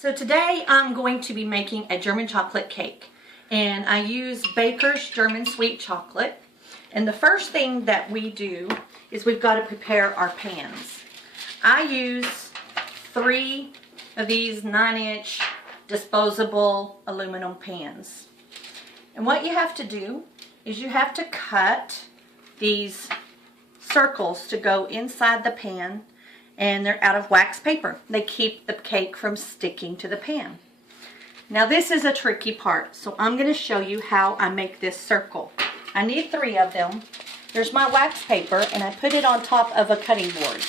So today I'm going to be making a German chocolate cake, and I use Baker's German sweet chocolate. And the first thing that we do is we've got to prepare our pans. I use 3 of these 9-inch disposable aluminum pans. And what you have to do is you have to cut these circles to go inside the pan, and they're out of wax paper. They keep the cake from sticking to the pan. Now this is a tricky part, so I'm going to show you how I make this circle. I need 3 of them. There's my wax paper, and I put it on top of a cutting board.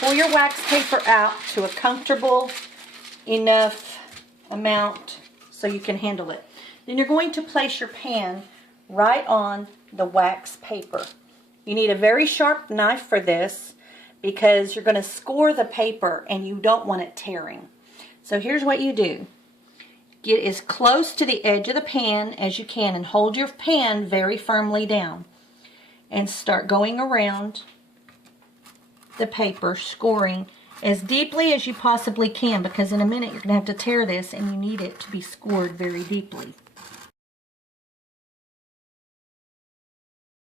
Pull your wax paper out to a comfortable enough amount so you can handle it. Then you're going to place your pan right on the wax paper. You need a very sharp knife for this because you're going to score the paper and you don't want it tearing. So here's what you do. Get as close to the edge of the pan as you can and hold your pan very firmly down. And start going around the paper, scoring as deeply as you possibly can, because in a minute you're going to have to tear this and you need it to be scored very deeply.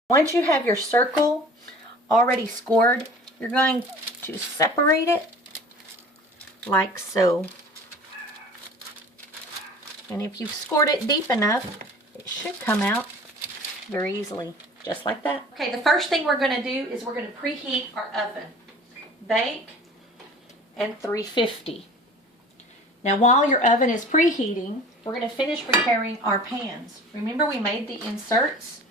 Once you have your circle already scored, you're going to separate it like so. And if you've scored it deep enough, it should come out very easily, just like that. Okay, the first thing we're going to do is we're going to preheat our oven. Bake at 350. Now while your oven is preheating, we're going to finish preparing our pans. Remember we made the inserts?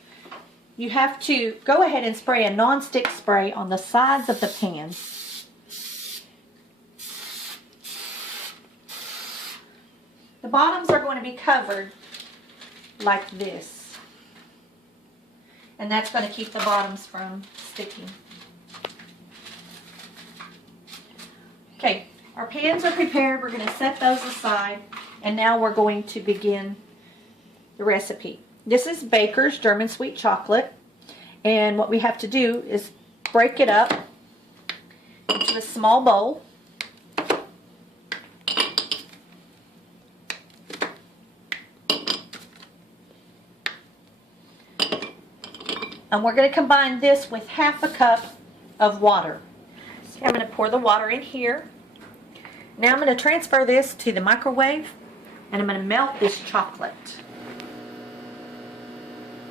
You have to go ahead and spray a non-stick spray on the sides of the pan. The bottoms are going to be covered like this. And that's going to keep the bottoms from sticking. Okay, our pans are prepared. We're going to set those aside. And now we're going to begin the recipe. This is Baker's German sweet chocolate, and what we have to do is break it up into a small bowl. And we're going to combine this with ½ a cup of water. So I'm going to pour the water in here. Now I'm going to transfer this to the microwave, and I'm going to melt this chocolate.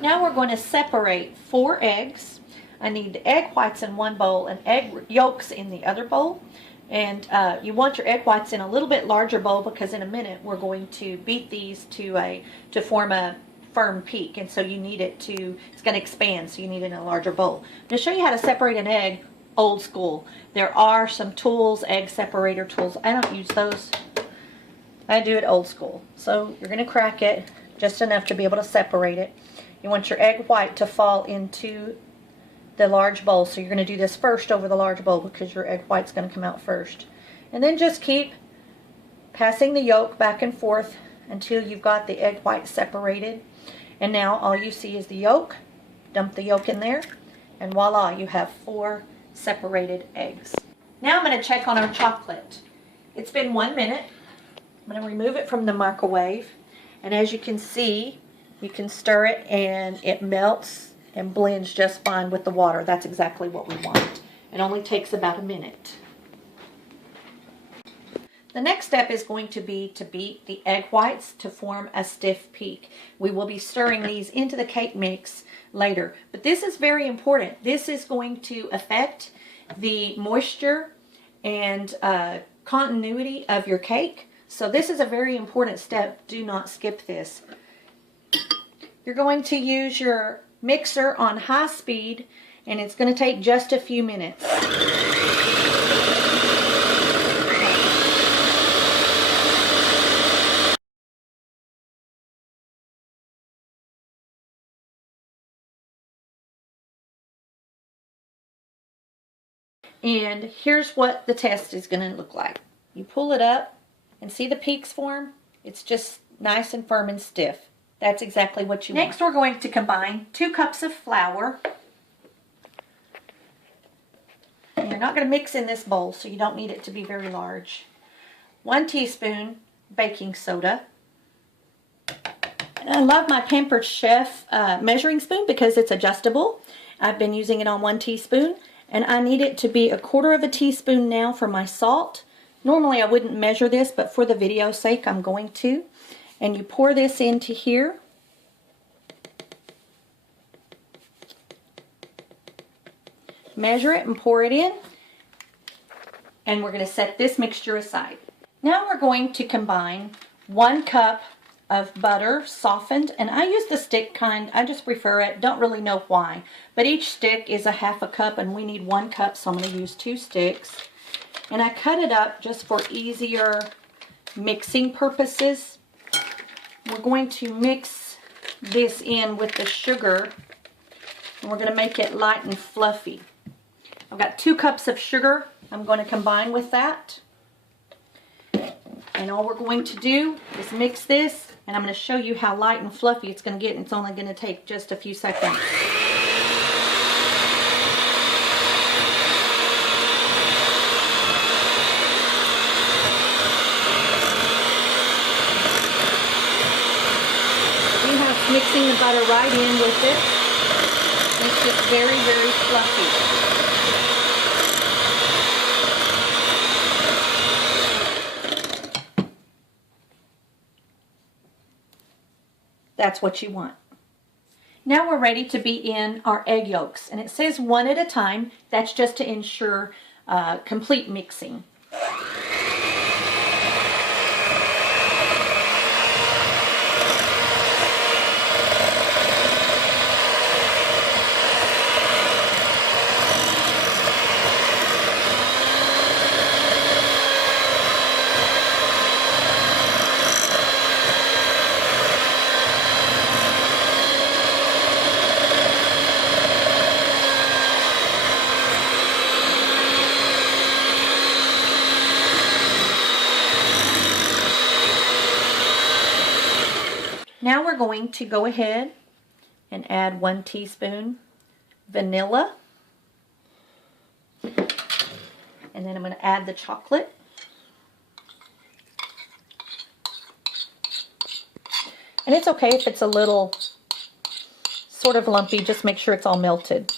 Now we're going to separate 4 eggs. I need the egg whites in one bowl and egg yolks in the other bowl. And you want your egg whites in a little bit larger bowl because in a minute we're going to beat these to form a firm peak. And so you need it to, it's going to expand, so you need it in a larger bowl. I'm going to show you how to separate an egg old school. There are some tools, egg separator tools. I don't use those. I do it old school. So you're going to crack it just enough to be able to separate it. You want your egg white to fall into the large bowl. So you're going to do this first over the large bowl because your egg white's going to come out first. And then just keep passing the yolk back and forth until you've got the egg white separated. And now all you see is the yolk. Dump the yolk in there. And voila, you have 4 separated eggs. Now I'm going to check on our chocolate. It's been 1 minute. I'm going to remove it from the microwave. And as you can see, you can stir it and it melts and blends just fine with the water. That's exactly what we want. It only takes about a minute. The next step is going to be to beat the egg whites to form a stiff peak. We will be stirring these into the cake mix later. But this is very important. This is going to affect the moisture and continuity of your cake. So this is a very important step. Do not skip this. You're going to use your mixer on high speed, and it's going to take just a few minutes. And here's what the test is going to look like. You pull it up and see the peaks form? It's just nice and firm and stiff. That's exactly what you want. Next, we're going to combine 2 cups of flour. And you're not going to mix in this bowl, so you don't need it to be very large. 1 teaspoon baking soda. And I love my Pampered Chef measuring spoon because it's adjustable. I've been using it on 1 teaspoon, and I need it to be 1/4 teaspoon now for my salt. Normally I wouldn't measure this, but for the video's sake I'm going to. And you pour this into here. Measure it and pour it in. And we're going to set this mixture aside. Now we're going to combine 1 cup of butter, softened, and I use the stick kind. I just prefer it. Don't really know why. But each stick is 1/2 cup, and we need 1 cup, so I'm going to use 2 sticks. And I cut it up just for easier mixing purposes. We're going to mix this in with the sugar, and we're going to make it light and fluffy. I've got 2 cups of sugar I'm going to combine with that. And all we're going to do is mix this, and I'm going to show you how light and fluffy it's going to get, and it's only going to take just a few seconds. See how it's mixing the butter right in with it? It's just very, very fluffy. That's what you want. Now we're ready to be in our egg yolks, and it says 1 at a time. That's just to ensure complete mixing. Now we're going to go ahead and add 1 teaspoon vanilla. And then I'm going to add the chocolate. And it's okay if it's a little sort of lumpy, just make sure it's all melted.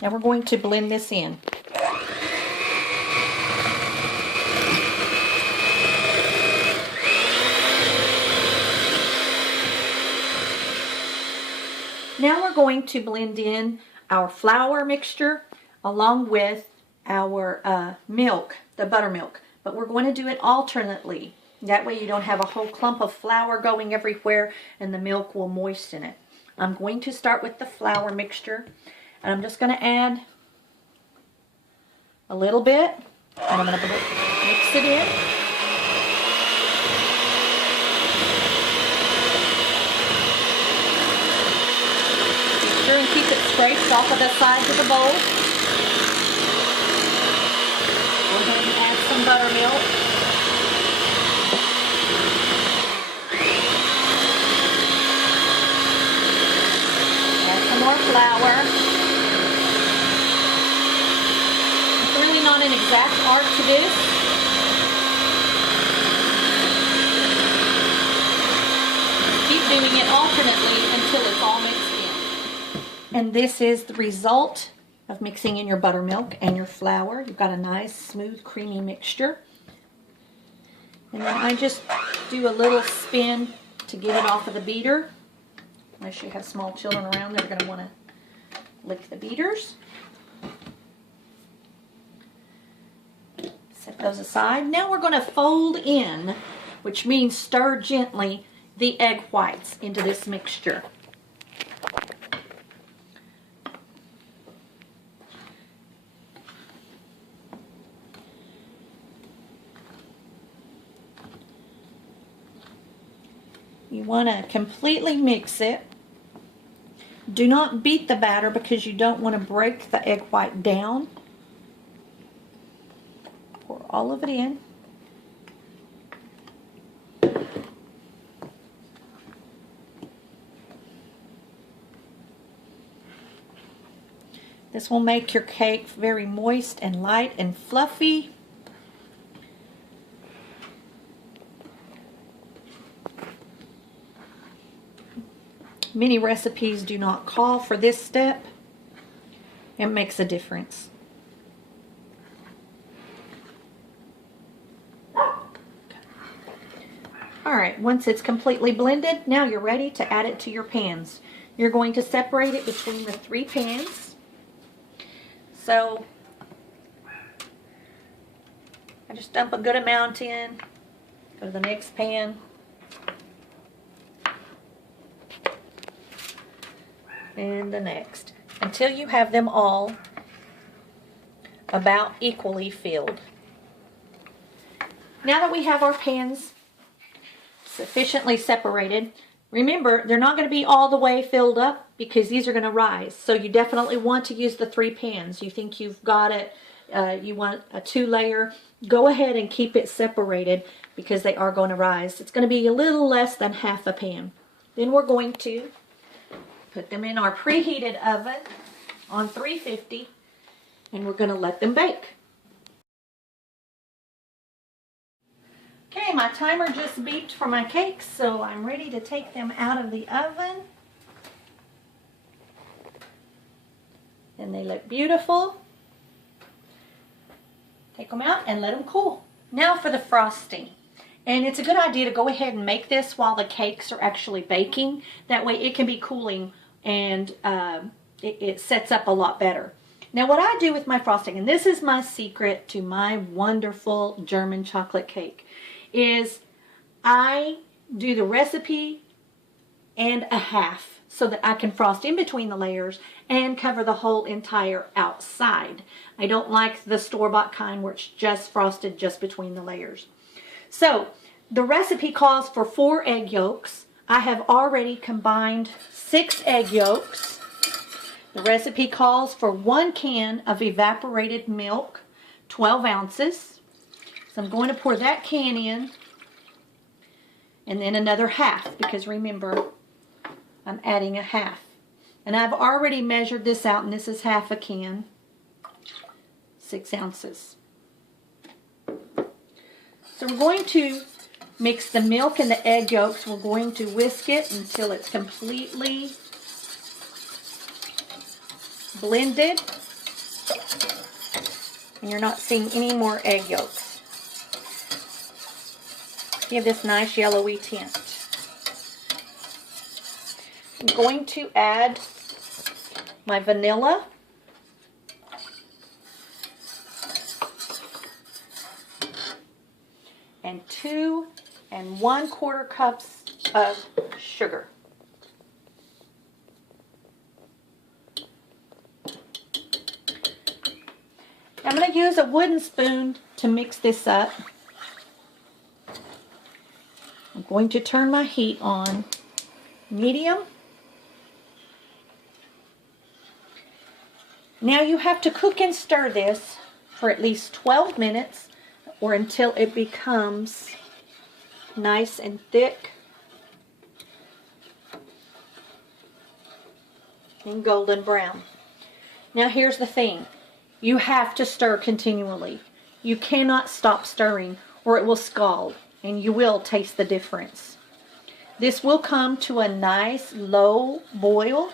Now we're going to blend this in. Now we're going to blend in our flour mixture along with our milk, the buttermilk. But we're going to do it alternately. That way you don't have a whole clump of flour going everywhere and the milk will moisten it. I'm going to start with the flour mixture, and I'm just going to add a little bit, and I'm going to mix it in. Sure and keep it scraped off of the sides of the bowl. Go ahead and add some buttermilk. Add some more flour. It's really not an exact art to this. Keep doing it alternately until it's all mixed in. And this is the result of mixing in your buttermilk and your flour. You've got a nice, smooth, creamy mixture. And then I just do a little spin to get it off of the beater. Unless you have small children around, they're going to want to lick the beaters. Set those aside. Now we're going to fold in, which means stir gently, the egg whites into this mixture. You want to completely mix it. Do not beat the batter because you don't want to break the egg white down. Pour all of it in. This will make your cake very moist and light and fluffy. Many recipes do not call for this step. It makes a difference. Alright, once it's completely blended, now you're ready to add it to your pans. You're going to separate it between the 3 pans. So, I just dump a good amount in, go to the next pan, and the next, until you have them all about equally filled. Now that we have our pans sufficiently separated, remember, they're not going to be all the way filled up because these are going to rise. So you definitely want to use the 3 pans. You think you've got it, you want a 2-layer, go ahead and keep it separated because they are going to rise. It's going to be a little less than half a pan. Then we're going to put them in our preheated oven on 350 and we're going to let them bake. Okay, my timer just beeped for my cakes, so I'm ready to take them out of the oven. And they look beautiful. Take them out and let them cool. Now for the frosting. And it's a good idea to go ahead and make this while the cakes are actually baking. That way it can be cooling and it sets up a lot better. Now what I do with my frosting, and this is my secret to my wonderful German chocolate cake, is I do the recipe and a half so that I can frost in between the layers and cover the whole entire outside. I don't like the store-bought kind where it's just frosted just between the layers. So the recipe calls for 4 egg yolks. I have already combined 6 egg yolks. The recipe calls for 1 can of evaporated milk, 12 ounces. So I'm going to pour that can in and then another half because remember, I'm adding a half. And I've already measured this out and this is half a can, 6 ounces. So we're going to mix the milk and the egg yolks. We're going to whisk it until it's completely blended and you're not seeing any more egg yolks. Give this nice yellowy tint. I'm going to add my vanilla. And 2 1/4 cups of sugar. I'm going to use a wooden spoon to mix this up. I'm going to turn my heat on medium. Now you have to cook and stir this for at least 12 minutes or until it becomes nice and thick and golden brown. Now here's the thing. You have to stir continually. You cannot stop stirring or it will scald and you will taste the difference. This will come to a nice low boil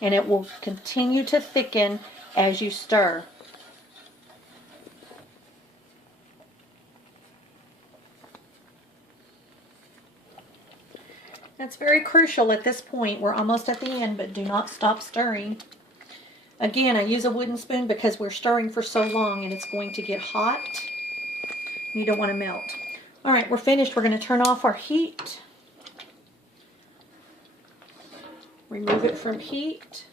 and it will continue to thicken as you stir. That's very crucial at this point. We're almost at the end, but do not stop stirring. Again, I use a wooden spoon because we're stirring for so long and it's going to get hot. You don't want to melt. All right, we're finished. We're going to turn off our heat. Remove it from heat.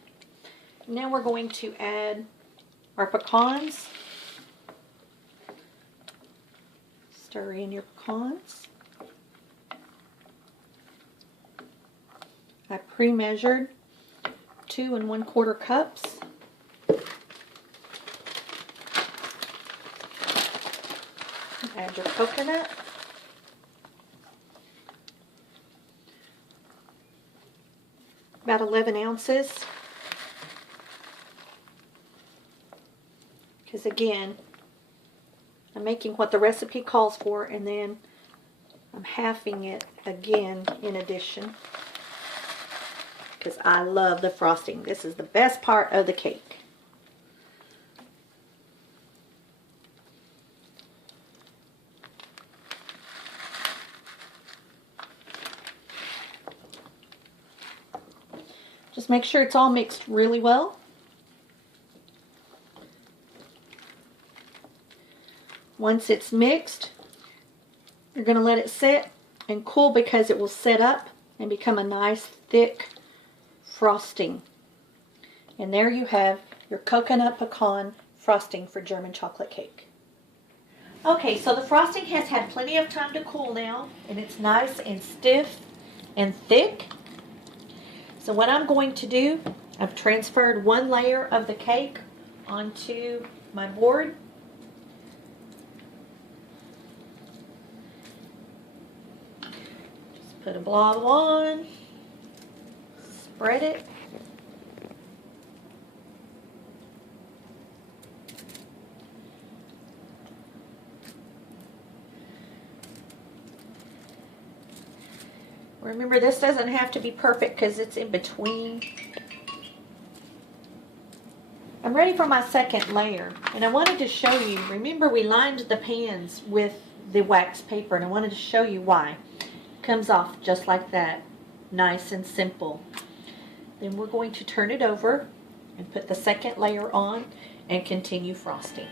Now we're going to add our pecans. Stir in your pecans. I pre-measured 2 1/4 cups. Add your coconut. About 11 ounces. Because again, I'm making what the recipe calls for, and then I'm halving it again in addition. Because I love the frosting. This is the best part of the cake. Just make sure it's all mixed really well. Once it's mixed, you're going to let it sit and cool because it will set up and become a nice thick frosting. And there you have your coconut pecan frosting for German chocolate cake. Okay, so the frosting has had plenty of time to cool now, and it's nice and stiff and thick. So what I'm going to do, I've transferred one layer of the cake onto my board. Just put a blob on, spread it. Remember, this doesn't have to be perfect because it's in between. I'm ready for my second layer, and I wanted to show you, remember we lined the pans with the wax paper, and I wanted to show you why. It comes off just like that, nice and simple. Then we're going to turn it over and put the second layer on and continue frosting.